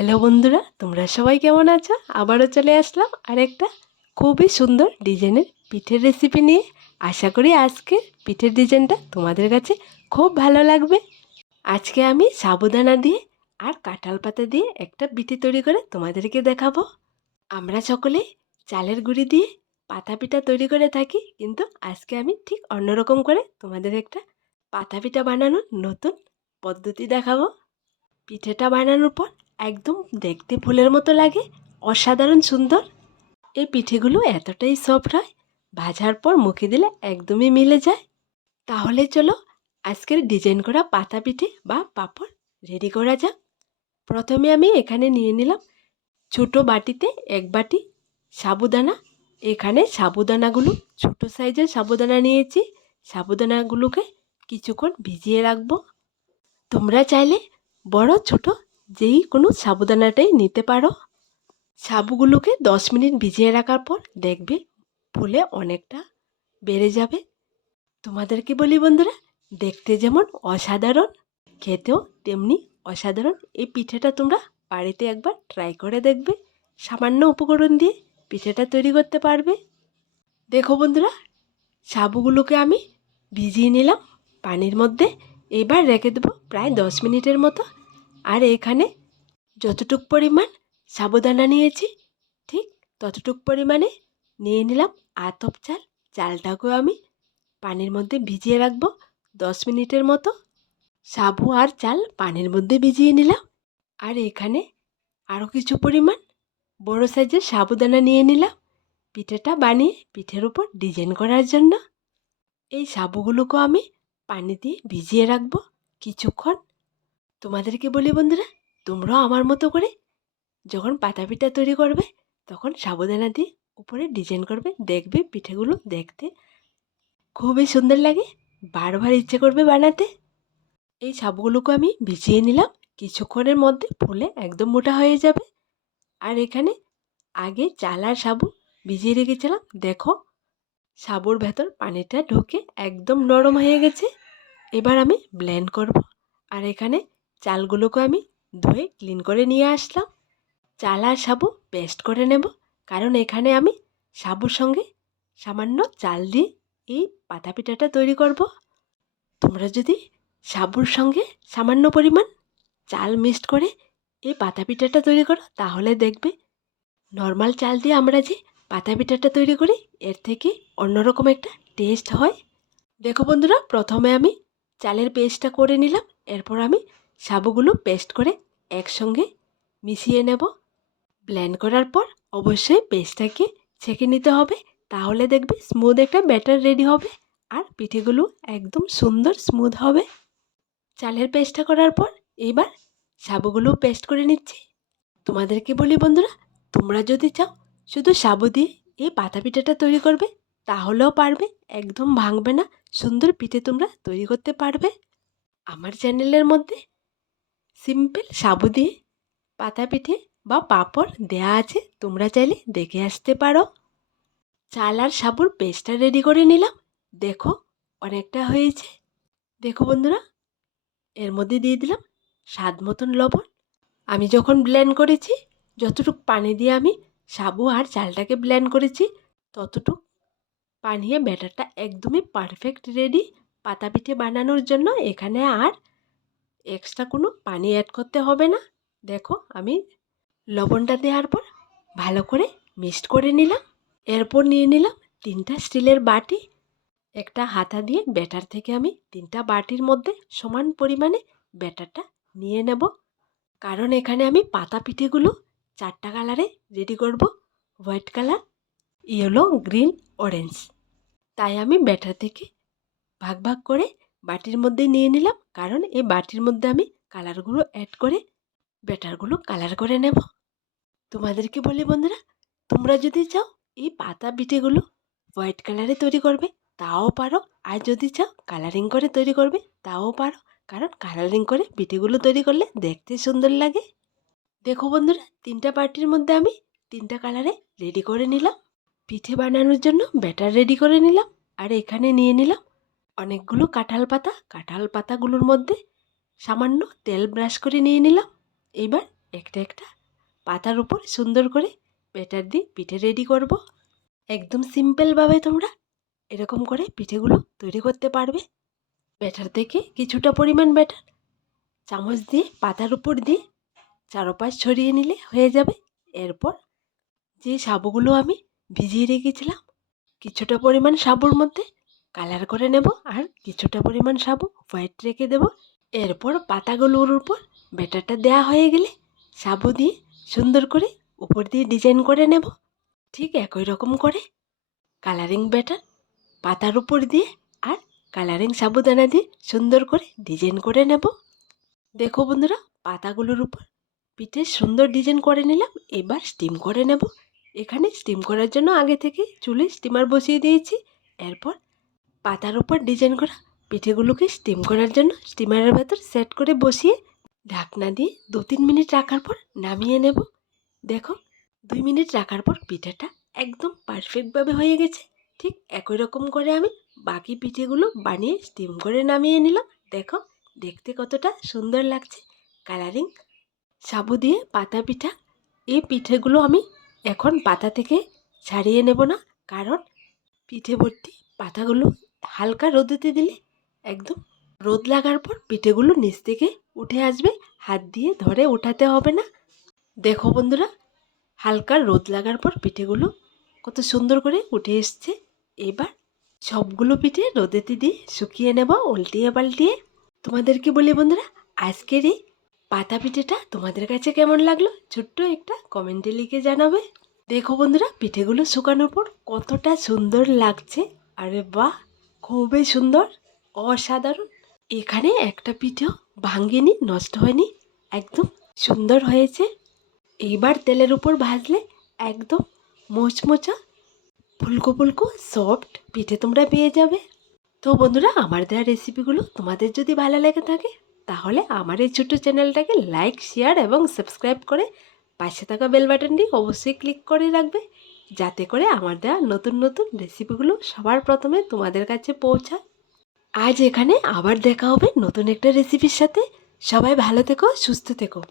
Hello বন্ধুরা, তোমরা সবাই কেমন আছো? আবারও চলে আসলাম আরেকটা খুবই সুন্দর ডিজাইনের পিঠের রেসিপি নিয়ে। আশা করি আজকে পিঠের ডিজাইনটা তোমাদের কাছে খুব ভালো লাগবে। আজকে আমি সাবুদানা দিয়ে আর কাঁঠাল পাতা দিয়ে একটা পিঠে তৈরি করে তোমাদেরকে দেখাবো। আমরা সকলে চালের গুঁড়ি দিয়ে পাতা পিঠা তৈরি করে থাকি, কিন্তু আজকে আমি ঠিক অন্যরকম করে তোমাদের একটা পাতা পিঠা বানানোর নতুন পদ্ধতি দেখাবো। পিঠেটা বানানোর পর একদম দেখতে ফুলের মতো লাগে, অসাধারণ সুন্দর। এই পিঠেগুলো এতটাই সফট হয়, ভাজার পর মুখে দিলে একদমই মিলে যায়। তাহলে চলো, আজকের ডিজাইন করা পাতা পিঠে বা পাঁপড় রেডি করা যাক। প্রথমে আমি এখানে নিয়ে নিলাম ছোটো বাটিতে এক বাটি সাবুদানা। এখানে সাবুদানাগুলো, ছোটো সাইজের সাবুদানা নিয়েছি। সাবুদানাগুলোকে কিছুক্ষণ ভিজিয়ে রাখব। তোমরা চাইলে বড়, ছোট যেই কোনো সাবুদানাটাই নিতে পারো। সাবুগুলোকে দশ মিনিট ভিজিয়ে রাখার পর দেখবে ফুলে অনেকটা বেড়ে যাবে। তোমাদেরকে বলি বন্ধুরা, দেখতে যেমন অসাধারণ, খেতেও তেমনি অসাধারণ। এই পিঠেটা তোমরা বাড়িতে একবার ট্রাই করে দেখবে। সামান্য উপকরণ দিয়ে পিঠেটা তৈরি করতে পারবে। দেখো বন্ধুরা, সাবুগুলোকে আমি ভিজিয়ে নিলাম। পানির মধ্যে এবার রেখে দেবো প্রায় দশ মিনিটের মতো। আর এখানে যতটুক পরিমাণ সাবুদানা নিয়েছি, ঠিক ততটুক পরিমাণে নিয়ে নিলাম। আতপ চাল, চালটাকেও আমি পানির মধ্যে ভিজিয়ে রাখব দশ মিনিটের মতো। সাবু আর চাল পানির মধ্যে ভিজিয়ে নিলাম। আর এখানে আরও কিছু পরিমাণ বড় সাইজের সাবুদানা নিয়ে নিলাম। পিঠেটা বানিয়ে পিঠের উপর ডিজাইন করার জন্য। এই সাবুগুলোকেও আমি পানি দিয়ে ভিজিয়ে রাখব কিছুক্ষণ। তোমাদেরকে বলি বন্ধুরা, তোমরাও আমার মতো করে যখন পাতা পিঠা তৈরি করবে, তখন সাবুদানা দিয়ে উপরে ডিজাইন করবে, দেখবে পিঠেগুলো দেখতে খুবই সুন্দর লাগে, বারবার ইচ্ছে করবে বানাতে। এই সাবুগুলোকে আমি ভিজিয়ে নিলাম, কিছুক্ষণের মধ্যে ফুলে একদম মোটা হয়ে যাবে। আর এখানে আগে চাল আর সাবু ভিজিয়ে রেখেছিলাম, দেখো সাবুর ভেতর পানিটা ঢুকে একদম নরম হয়ে গেছে। এবার আমি ব্লেন্ড করব। আর এখানে চালগুলোকে আমি ধুয়ে ক্লিন করে নিয়ে আসলাম। চাল আর সাবু পেস্ট করে নেব, কারণ এখানে আমি সাবুর সঙ্গে সামান্য চাল দিয়ে এই পাতা পিঠাটা তৈরি করব। তোমরা যদি সাবুর সঙ্গে সামান্য পরিমাণ চাল মিক্সড করে এই পাতা পিঠাটা তৈরি করো, তাহলে দেখবে নর্মাল চাল দিয়ে আমরা যে পাতা পিঠাটা তৈরি করি, এর থেকে অন্যরকম একটা টেস্ট হয়। দেখো বন্ধুরা, প্রথমে আমি চালের পেস্টটা করে নিলাম, এরপর আমি সাবুগুলো পেস্ট করে একসঙ্গে মিশিয়ে নেব। ব্লেন্ড করার পর অবশ্যই পেস্টটাকে ছেঁকে নিতে হবে। তাহলে দেখবে স্মুথ একটা ব্যাটার রেডি হবে আর পিঠেগুলো একদম সুন্দর স্মুথ হবে। চালের পেস্টটা করার পর এবার সাবুগুলো পেস্ট করে নিচ্ছি। তোমাদেরকে বলি বন্ধুরা, তোমরা যদি চাও শুধু সাবু দিয়ে এই পাতা পিঠাটা তৈরি করবে, তাহলেও পারবে। একদম ভাঙবে না, সুন্দর পিঠে তোমরা তৈরি করতে পারবে। আমার চ্যানেলের মধ্যে সিম্পল সাবু দিয়ে পাতা পিঠে বা পাঁপড় দেয়া আছে, তোমরা চাইলে দেখে আসতে পারো। চাল আর সাবুর পেস্টটা রেডি করে নিলাম। দেখো, অনেকটা হয়েছে। দেখো বন্ধুরা, এর মধ্যে দিয়ে দিলাম স্বাদ মতন লবণ। আমি যখন ব্লেন্ড করেছি, যতটুক পানি দিয়ে আমি সাবু আর চালটাকে ব্লেন্ড করেছি, ততটুক পানিয়ে ব্যাটারটা একদমই পারফেক্ট রেডি পাতা পিঠে বানানোর জন্য এখানে আর এক্সট্রা কোনো পানি অ্যাড করতে হবে না। দেখো, আমি লবণটা দেওয়ার পর ভালো করে মিক্সড করে নিলাম। এরপর নিয়ে নিলাম তিনটা স্টিলের বাটি। একটা হাতা দিয়ে ব্যাটার থেকে আমি তিনটা বাটির মধ্যে সমান পরিমাণে ব্যাটারটা নিয়ে নেব। কারণ এখানে আমি পাতা পিঠেগুলো চারটা কালারে রেডি করব। White colour yellow green orange তাই আমি ব্যাটার থেকে ভাগ ভাগ করে বাটির মধ্যে নিয়ে নিলাম। কারণ এই বাটির মধ্যে আমি কালারগুলো অ্যাড করে ব্যাটারগুলো কালার করে নেব। তোমাদেরকে বলি বন্ধুরা, তোমরা যদি চাও এই পাতা পিঠেগুলো হোয়াইট কালারে তৈরি করবে, তাও পারো। আর যদি চাও কালারিং করে তৈরি করবে, তাও পারো। কারণ কালারিং করে পিঠেগুলো তৈরি করলে দেখতে সুন্দর লাগে। দেখো বন্ধুরা, তিনটা পার্টির মধ্যে আমি তিনটা কালারে রেডি করে নিলাম। পিঠে বানানোর জন্য ব্যাটার রেডি করে নিলাম। আর এখানে নিয়ে নিলাম অনেকগুলো কাঁঠাল পাতা, কাঁঠাল পাতাগুলোর মধ্যে সামান্য তেল ব্রাশ করে নিয়ে নিলাম। এবার একটা একটা পাতার উপর সুন্দর করে ব্যাটার দিয়ে পিঠে রেডি করব। একদম সিম্পলভাবে তোমরা এরকম করে পিঠেগুলো তৈরি করতে পারবে। ব্যাটার থেকে কিছুটা পরিমাণ ব্যাটার চামচ দিয়ে পাতার উপর দিয়ে চারপাশ ছড়িয়ে নিলে হয়ে যাবে। এরপর যে সাবুগুলো আমি ভিজিয়ে রেখেছিলাম, কিছুটা পরিমাণ সাবুর মধ্যে কালার করে নেব আর কিছুটা পরিমাণ সাবু, হোয়াইট রেখে দেব। এরপর পাতাগুলোর উপর ব্যাটারটা দেয়া হয়ে গেলে সাবু দিয়ে সুন্দর করে উপর দিয়ে ডিজাইন করে নেব। ঠিক একই রকম করে কালারিং ব্যাটার পাতার উপর দিয়ে আর কালারিং সাবুদানা দিয়ে সুন্দর করে ডিজাইন করে নেব। দেখো বন্ধুরা, পাতাগুলোর উপর পিঠে সুন্দর ডিজাইন করে নিলাম, এবার স্টিম করে নেব। এখানে স্টিম করার জন্য আগে থেকে চুলে স্টিমার বসিয়ে দিয়েছি। এরপর পাতার উপর ডিজাইন করা পিঠেগুলোকে স্টিম করার জন্য স্টিমারের ভেতর সেট করে বসিয়ে ঢাকনা দিয়ে দু তিন মিনিট রাখার পর নামিয়ে নেব। দেখো, দুই মিনিট রাখার পর পিঠাটা একদম পারফেক্টভাবে হয়ে গেছে। ঠিক একই রকম করে আমি বাকি পিঠেগুলো বানিয়ে স্টিম করে নামিয়ে নিলাম। দেখো, দেখতে কতটা সুন্দর লাগছে। কালারিং সাবু দিয়ে পাতা পিঠা এই পিঠেগুলো আমি এখন পাতা থেকে ছাড়িয়ে নেব না। কারণ পিঠে ভর্তি পাতাগুলো হালকা রোদেতে দিলে একদম রোদ লাগার পর পিঠেগুলো নিচ থেকে উঠে আসবে। হাত দিয়ে ধরে উঠাতে হবে না। দেখো বন্ধুরা, হালকা রোদ লাগার পর পিঠেগুলো কত সুন্দর করে উঠে এসছে। এবার সবগুলো পিঠে রোদেতে দিয়ে শুকিয়ে নেব, উল্টিয়ে পাল্টিয়ে। তোমাদেরকে বলি বন্ধুরা, আজকের এই পাতা পিঠেটা তোমাদের কাছে কেমন লাগল ছোট্ট একটা কমেন্টে লিখে জানাবে। দেখো বন্ধুরা, পিঠেগুলো শুকানোর পর কতটা সুন্দর লাগছে। আরে বাহ! খুবই সুন্দর, অসাধারণ। এখানে একটা পিঠেও ভাঙেনি নষ্ট হয়নি, একদম সুন্দর হয়েছে। এইবার তেলের উপর ভাজলে একদম মোচমোচা, ফুলকো ফুলকো সফট পিঠে তোমরা পেয়ে যাবে। তো বন্ধুরা, আমার দেওয়া রেসিপিগুলো তোমাদের যদি ভালো লেগে থাকে, তাহলে আমার এই ছোট্ট চ্যানেলটাকে লাইক শেয়ার এবং সাবস্ক্রাইব করে পাশে থাকা বেল বাটনটি অবশ্যই ক্লিক করে রাখবে। যাতে করে আমার দেওয়া নতুন নতুন রেসিপিগুলো সবার প্রথমে তোমাদের কাছে পৌঁছায়। আজ এখানে আবার দেখা হবে নতুন একটা রেসিপির সাথে। সবাই ভালো থেকো, সুস্থ থেকো।